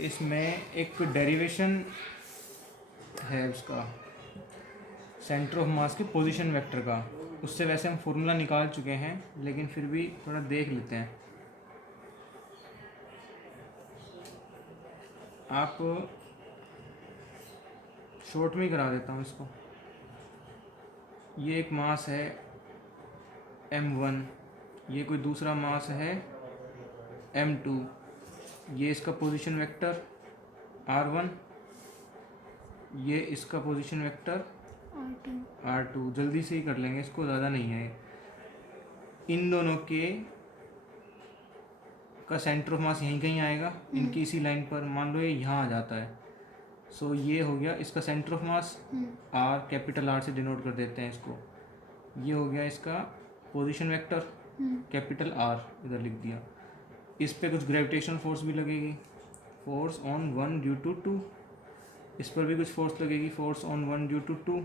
इसमें एक डेरिवेशन है उसका सेंटर ऑफ मास के पोजीशन वेक्टर का। उससे वैसे हम फॉर्मूला निकाल चुके हैं, लेकिन फिर भी थोड़ा देख लेते हैं। आप शॉर्ट में ही करा देता हूँ इसको। ये एक मास है m1, ये कोई दूसरा मास है m2, ये इसका पोजीशन वेक्टर r1, ये इसका पोजीशन वेक्टर r2। जल्दी से ही कर लेंगे इसको, ज़्यादा नहीं है। इन दोनों के का सेंटर ऑफ मास यहीं कहीं आएगा, इनकी इसी लाइन पर। मान लो ये यहाँ आ जाता है, सो ये हो गया इसका centre of mass, r, capital R से डिनोट कर देते हैं इसको। ये हो गया इसका पोजीशन वेक्टर, कैपिटल R इधर लिख दिया। इस पे कुछ ग्रेविटेशनल फोर्स भी लगेगी, फोर्स ऑन 1 ड्यू टू 2। इस पर भी कुछ फोर्स लगेगी, फोर्स ऑन 1 ड्यू टू 2।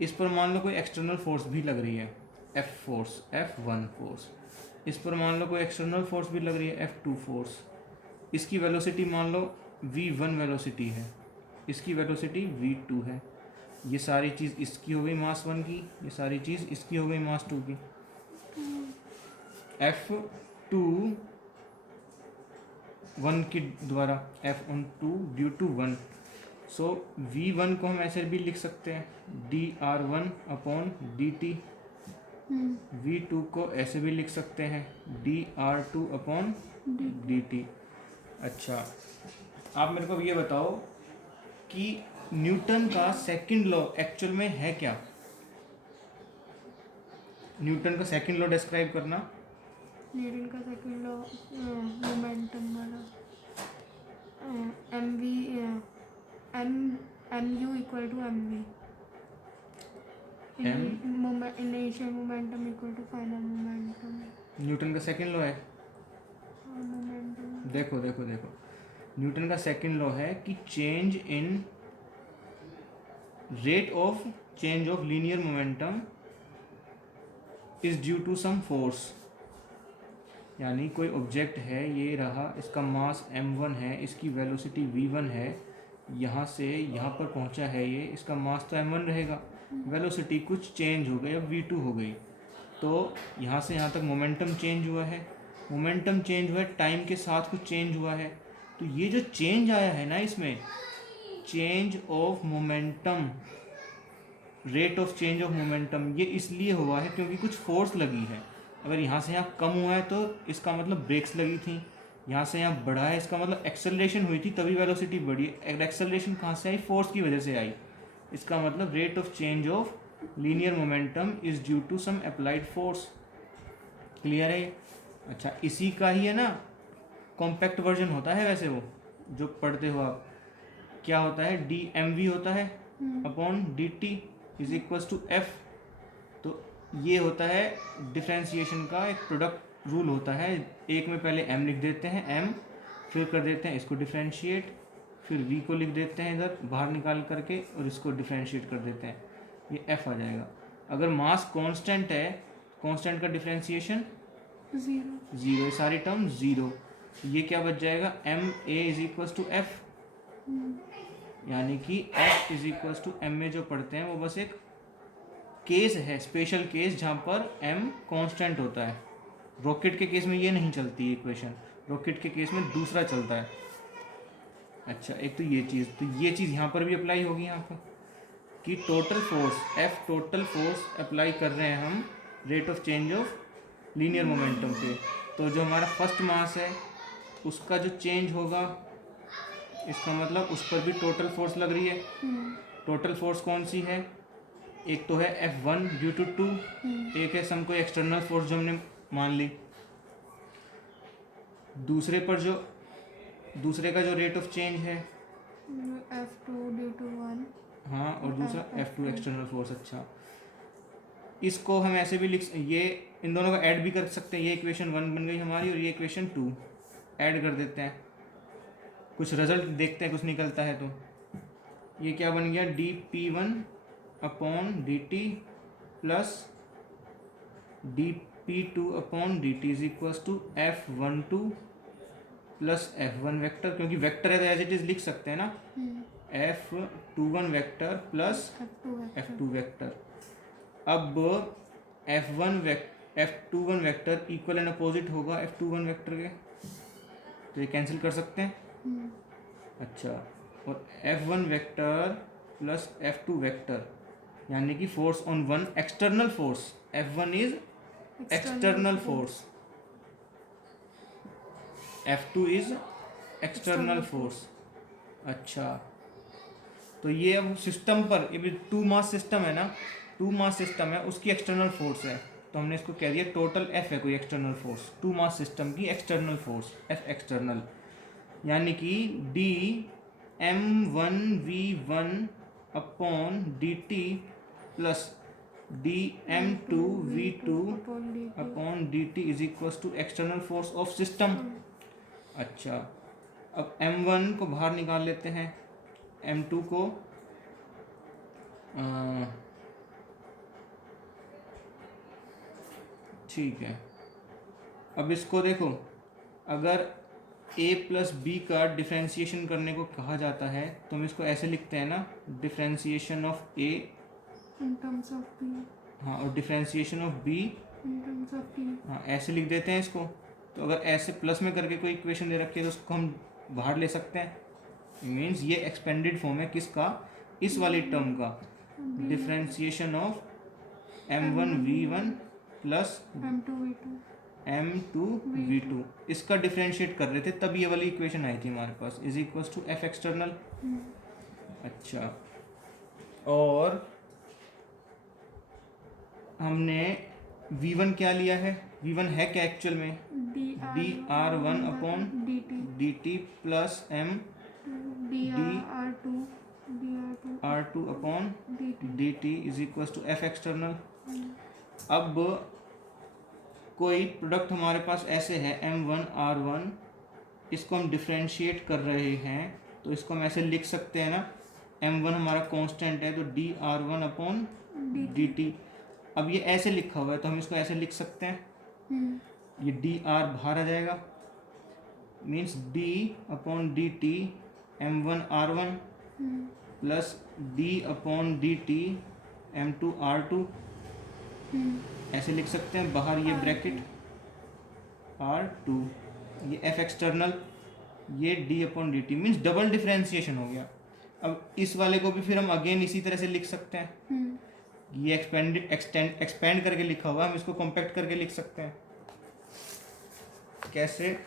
इस पर मान लो कोई एक्सटर्नल फोर्स भी लग रही है, F1 फोर्स। इस पर मान लो कोई एक्सटर्नल फोर्स भी लग रही है, F2 फोर्स। इसकी वेलोसिटी मान लो v1 वेलोसिटी है, इसकी वेलोसिटी v2 है। ये सारी चीज़ इसकी हो गई मास 1 की, ये सारी चीज़ इसकी हो गई मास 2 की। F2 1 के द्वारा, F2 due to 1। So v1 को हम ऐसे भी लिख सकते हैं, dr1 अपॉन dt। v2 को ऐसे भी लिख सकते हैं, dr2 अपॉन dt। अच्छा, आप मेरे को ये बताओ कि न्यूटन का सेकंड लॉ एक्चुअल में है क्या? न्यूटन का सेकंड लॉ डिस्क्राइब करना। न्यूटन का सेकंड लॉ मोमेंटम वाला, mu equal to mv, initial momentum equal to final momentum. Newton का सेकंड लॉ है। मोमेंटम देखो देखो देखो, न्यूटन का सेकंड लॉ है कि change in rate of change of linear momentum is due to some force. यानी कोई ऑब्जेक्ट है, ये रहा, इसका मास m1 है, इसकी वेलोसिटी v1 है, यहाँ से यहाँ पर पहुँचा है ये, इसका मास तो m1 रहेगा, वेलोसिटी कुछ चेंज हो गई, अब v2 हो गई। तो यहाँ से यहाँ तक मोमेंटम चेंज हुआ है, मोमेंटम चेंज हुआ है, टाइम के साथ कुछ चेंज हुआ है। तो ये जो चेंज आया है ना, इसमें change of momentum, rate of change of momentum, ये इसलिए हुआ है क्योंकि कुछ फोर्स लगी है। अगर यहाँ से यहाँ कम हुआ है तो इसका मतलब ब्रेक्स लगी थी, यहाँ से यहाँ बढ़ा है इसका मतलब एक्सेलरेशन हुई थी, तभी वेलोसिटी बढ़ी। एक्सेलरेशन कहाँ से आई? फोर्स की वजह से आई। इसका मतलब rate of change of linear momentum is due to some applied force. Clear है? अच्छा, इसी का ही है ना कॉम्पैक्ट वर्जन होता है वैसे, वो जो पढ़ते हो आप, क्या होता है? dmv होता है upon dt is equals to f। तो ये होता है डिफ्रेंशिएशन का एक प्रोडक्ट रूल होता है। एक में पहले m लिख देते हैं, m, फिर कर देते हैं इसको डिफ्रेंशिएट, फिर v को लिख देते हैं इधर बाहर निकाल करके और इसको डिफ्रेंशिएट कर देते हैं, ये f आ जाएगा। अगर मास कांस्टेंट है, कांस्टेंट का डिफ्रेंशिएशन जीरो, ये सारी टर्म जीरो। ये क्या बच जाएगा? M A is equals to F. यानी कि F is equals to M A जो पढ़ते हैं वो बस एक केस है, स्पेशल केस, जहाँ पर एम कांस्टेंट होता है। रॉकेट के केस में ये नहीं चलती इक्वेशन, रॉकेट के केस में दूसरा चलता है। अच्छा, एक तो ये चीज़, तो ये चीज़ यहाँ पर भी अप्लाई होगी यहाँ पर कि total force, F total force apply कर रहे हैं हम rate of change of linear momentum पे। तो जो हमारा फर्स्ट मास है उसका जो चेंज होगा, इसका मतलब उस पर भी टोटल फोर्स लग रही है। टोटल फोर्स कौन सी है? एक तो है F1 ड्यू टू 2, एक है सम कोई एक्सटर्नल फोर्स जो हमने मान ली। दूसरे पर जो दूसरे का जो रेट ऑफ चेंज है F2 ड्यू टू 1, हाँ, और दूसरा F2 एक्सटर्नल फोर्स। अच्छा, इसको हम ऐसे भी लिख, ये इन दोनों का ऐड भी कर सकते हैं। ये इक्वेशन 1 बन गई हमारी और ये इक्वेशन 2 ऐड कर देते हैं, कुछ रिजल्ट देखते हैं कुछ निकलता है। तो ये क्या बन गया? dp1 upon dt plus dp2 upon dt is equals to f12 plus F1 vector, क्योंकि वेक्टर है तो एज इट इज लिख सकते हैं ना, F21 vector plus F2 vector. अब F21 vector equal and opposite होगा F21 वेक्टर के, तो ये कैंसिल कर सकते हैं। अच्छा, और F1 vector plus F2 vector, यानी कि force on one external force, F1 is external force, F2 is external force. अच्छा, तो ये अब सिस्टम पर, ये भी टू मास सिस्टम है ना, टू मास सिस्टम है, उसकी एक्सटर्नल फोर्स है, तो हमने इसको कह दिया टोटल F है कोई external force, two mass system की एक्सटर्नल फोर्स F एक्सटर्नल, यानी कि D m1v1 upon dt plus D m2v2 upon dt is equal to external force of system. अच्छा, अब m1 को बाहर निकाल लेते हैं, m2 को ठीक है। अब इसको देखो, अगर a प्लस बी का डिफ्रेंशिएशन करने को कहा जाता है तो हम इसको ऐसे लिखते हैं ना, differentiation of a in terms of b, हाँ, और differentiation of b in terms of t। हाँ, ऐसे लिख देते हैं इसको। तो अगर ऐसे प्लस में करके कोई इक्वेशन दे रखी है तो उसको हम बाहर ले सकते हैं, मीन्स ये एक्सपेंडेड फॉर्म है किसका, इस वाली टर्म का, differentiation of m1v1 plus m2v2, इसका डिफ्रेंशिएट कर रहे थे, तब ये वाली इक्वेशन आई थी हमारे पास, is equal to F external. अच्छा, और हमने v1 क्या लिया है, v1 है क्या एक्चुअल में, dr1 upon dt plus m r2 upon dt is equal to F external. अब कोई प्रोडक्ट हमारे पास ऐसे है m1 r1, इसको हम डिफ्रेंशिएट कर रहे हैं, तो इसको हम ऐसे लिख सकते हैं ना, m1 हमारा कांस्टेंट है तो dr1 अपॉन dt। अब ये ऐसे लिखा हुआ है तो हम इसको ऐसे लिख सकते हैं, ये dr बाहर आ जाएगा, means d upon dt m1 r1 plus d upon dt m2 r2, ऐसे लिख सकते हैं, बाहर ये ब्रैकेट R2, ये F एक्सटर्नल, ये D upon D T, means double differentiation हो गया। अब इस वाले को भी फिर हम अगेन इसी तरह से लिख सकते हैं, ये एक्सपेंड करके लिखा हुआ है, हम इसको कॉम्पैक्ट करके लिख सकते हैं। कैसे,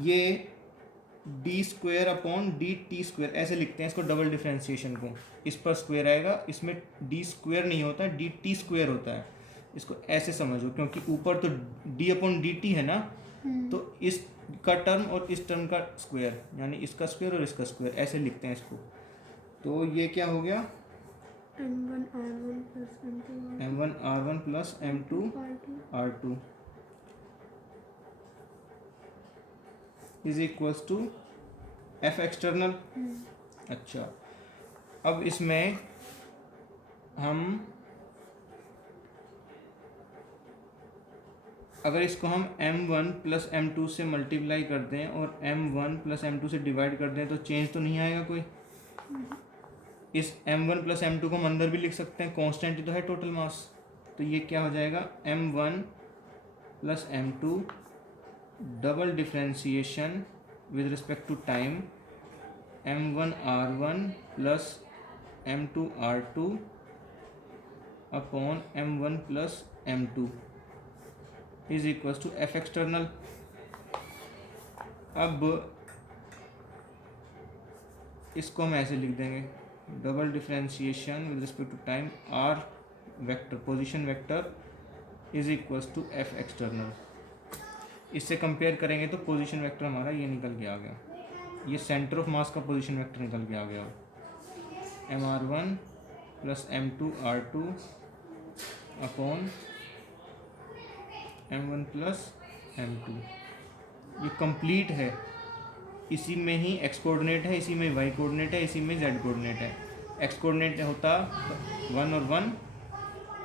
ये D square upon D T square ऐसे लिखते हैं इसको, डबल डिफ्रेंशिएशन को, इस पर स्क्वेयर आएगा, इसमें डी स्क्वेयर नहीं होता, डी टी स्क्वेयर होता है, इसको ऐसे समझो, क्योंकि ऊपर तो डी अपॉन डी टी है ना, तो इसका टर्म और इस टर्म का स्क्वेयर, यानी इसका स्क्वेयर और इसका स्क्वेयर, ऐसे लिखते हैं इसको। तो ये क्या हो गया, m1 r1 plus m2 r2 is equals to F external. अच्छा, अब इसमें हम अगर इसको हम m1 प्लस m2 से मल्टीप्लाई कर दें और m1 प्लस m2 से डिवाइड कर दें तो चेंज तो नहीं आएगा कोई। इस m1 प्लस m2 को हम अंदर भी लिख सकते हैं, कांस्टेंट ही तो है टोटल मास, तो ये क्या हो जाएगा, m1 plus m2 double differentiation with respect to time m1 r1 plus m2 r2 upon m1 plus m2 is equals to F external. अब इसको हम ऐसे लिख देंगे, double differentiation with respect to time r vector, position vector is equals to F external. इससे compare करेंगे तो position vector हमारा ये निकल के आ गया, ये सेंटर ऑफ मास का पोजीशन वेक्टर निकल के आ गया, mr1 plus m2 r2 upon m1 plus m2। ये कंप्लीट है, इसी में ही x कोऑर्डिनेट है, इसी में y कोऑर्डिनेट है, इसी में z कोऑर्डिनेट है। x कोऑर्डिनेट होता 1 और 1,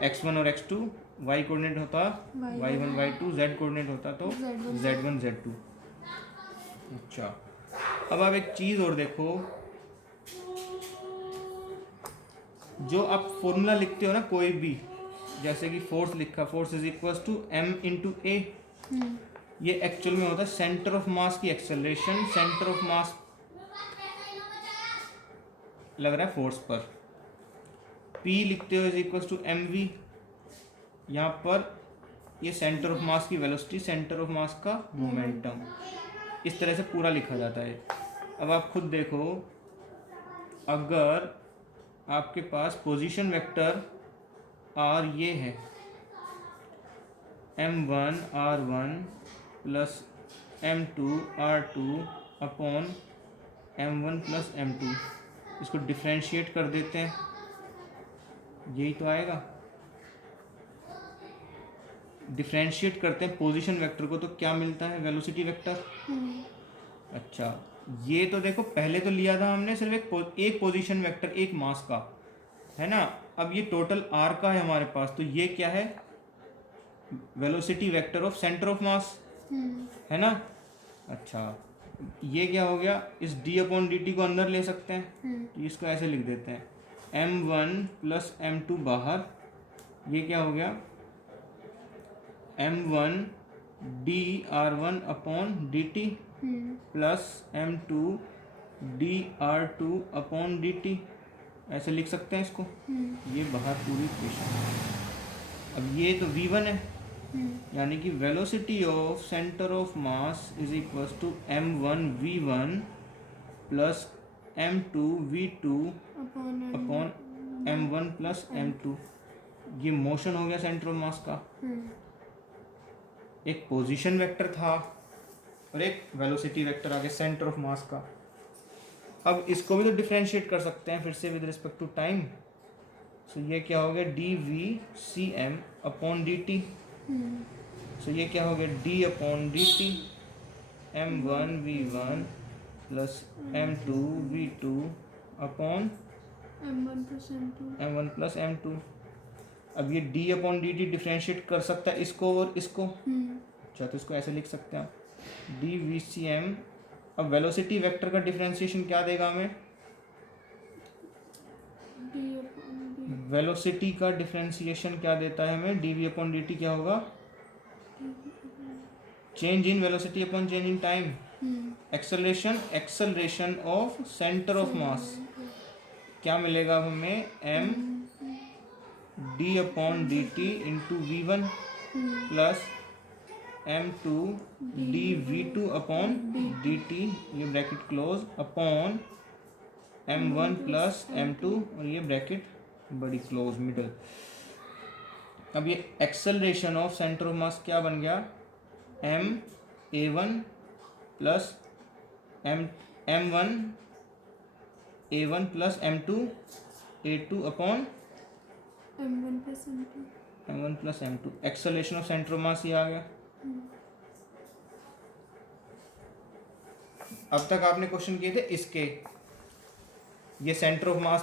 x1 और x2, y कोऑर्डिनेट होता y1 y2, z कोऑर्डिनेट होता तो z1 z2। अच्छा, अब आप एक चीज़ और देखो, जो आप फॉर्मूला लिखते हो ना कोई भी, जैसे कि फोर्स लिखा, force is equal to m into a, ये एक्चुअल में होता है सेंटर ऑफ मास की एक्सेलरेशन, सेंटर ऑफ मास लग रहा है फोर्स पर, p लिखते हो is equal to M V, यहाँ पर ये सेंटर ऑफ मास की वेलोसिटी, सेंटर ऑफ मास का मोमेंटम, इस तरह से पूरा लिखा जाता है। अब आप खुद देखो, अगर आपके पास पोजीशन वेक्टर आर ये है, m1 r1 plus m2 r2 upon m1 plus m2, इसको डिफ्रेंशिएट कर देते हैं, यही तो आएगा। डिफ्रेंशिएट करते हैं पोजीशन वेक्टर को, तो क्या मिलता है, वेलोसिटी वेक्टर। अच्छा, ये तो देखो पहले तो लिया था हमने सिर्फ एक पोजीशन वेक्टर एक मास का, है ना। अब ये टोटल आर का है हमारे पास, तो ये क्या है, velocity vector of centre of मास, है ना। अच्छा, ये क्या हो गया, इस d अपॉन डी टी को अंदर ले सकते हैं, तो इसको ऐसे लिख देते हैं, m1 प्लस m2 बाहर, ये क्या हो गया, m1 dr1 upon D T plus m2 dr2 upon D T, ऐसे लिख सकते हैं इसको, ये बाहर पूरी इक्वेशन। अब ये तो v1 है, यानी कि velocity of centre of mass is equal to m1 v1 plus m2 v2 upon m1 plus m2, ये मोशन हो गया सेंटर ऑफ मास का। एक पोजीशन वेक्टर था और एक वेलोसिटी वेक्टर आ गया सेंटर ऑफ मास का। अब इसको भी तो डिफरेंशिएट कर सकते हैं फिर से with respect to time, so ये क्या हो गया, d v c m upon D t, so ये क्या हो गया, d upon D t, m1 v1 plus m2 v2 upon m1 plus m2। अब ये d upon D t differentiate कर सकता है इसको और इसको, अच्छा तो इसको ऐसे लिख सकते हैं डी वी सी एम। अब वेलोसिटी वेक्टर का डिफरेंशिएशन क्या देगा हमें, वेलोसिटी का डिफरेंशिएशन क्या देता है हमें, D V upon D T क्या होगा, change in velocity upon change in time, acceleration of centre of mass, क्या मिलेगा हमें, M D upon D T into V one plus m2 dv2 upon dt, ये bracket close, upon m1 plus m2 और ये bracket बड़ी close middle. अब ये acceleration of centre of mass क्या बन गया, m a1 plus m1 a1 plus m2 a2 upon m1 plus m2, acceleration of centre of मास ये आ गया। अब तक आपने क्वेश्चन किए थे इसके, ये सेंटर ऑफ मास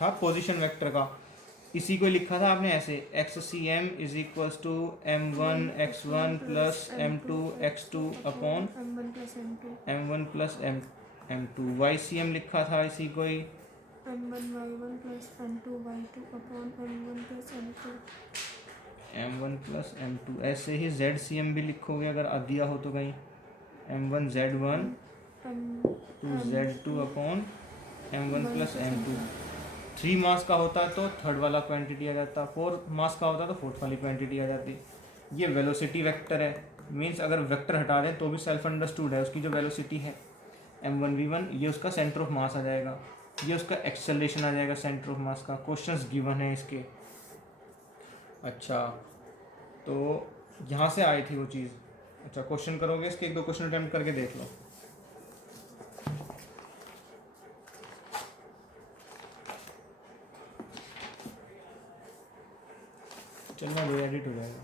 था पोजीशन वेक्टर का, इसी को लिखा था आपने ऐसे, X C M is equal to m1 x1 plus m2 x2 upon m1 plus m2, Y C M लिखा था इसी को ही, m1 y1 plus m2 y2 upon m1 plus m2, m1 plus m2, ऐसे ही जेड सी एम भी लिखोगे अगर दिया हो तो कहीं, m1 z1 to z2 upon m1 plus m2। 3 मास का होता है तो थर्ड वाला क्वांटिटी आ जाता, 4 मास का होता है तो फोर्थ वाली क्वांटिटी आ जाती। ये वेलोसिटी वेक्टर है, मीन्स अगर वेक्टर हटा दें तो भी सेल्फ अंडरस्टूड है, उसकी जो वेलोसिटी है m1 v1, ये उसका सेंटर ऑफ मास आ जाएगा, ये उसका एक्सेलरेशन आ जाएगा सेंटर ऑफ मास का। क्वेश्चंस गिवन है इसके। अच्छा, तो यहाँ से आई थी वो चीज़। अच्छा, क्वेश्चन करोगे इसके, 1-2 क्वेश्चन अटेम्प्ट करके देख लो। चलना दो, एडिट हो जाएगा।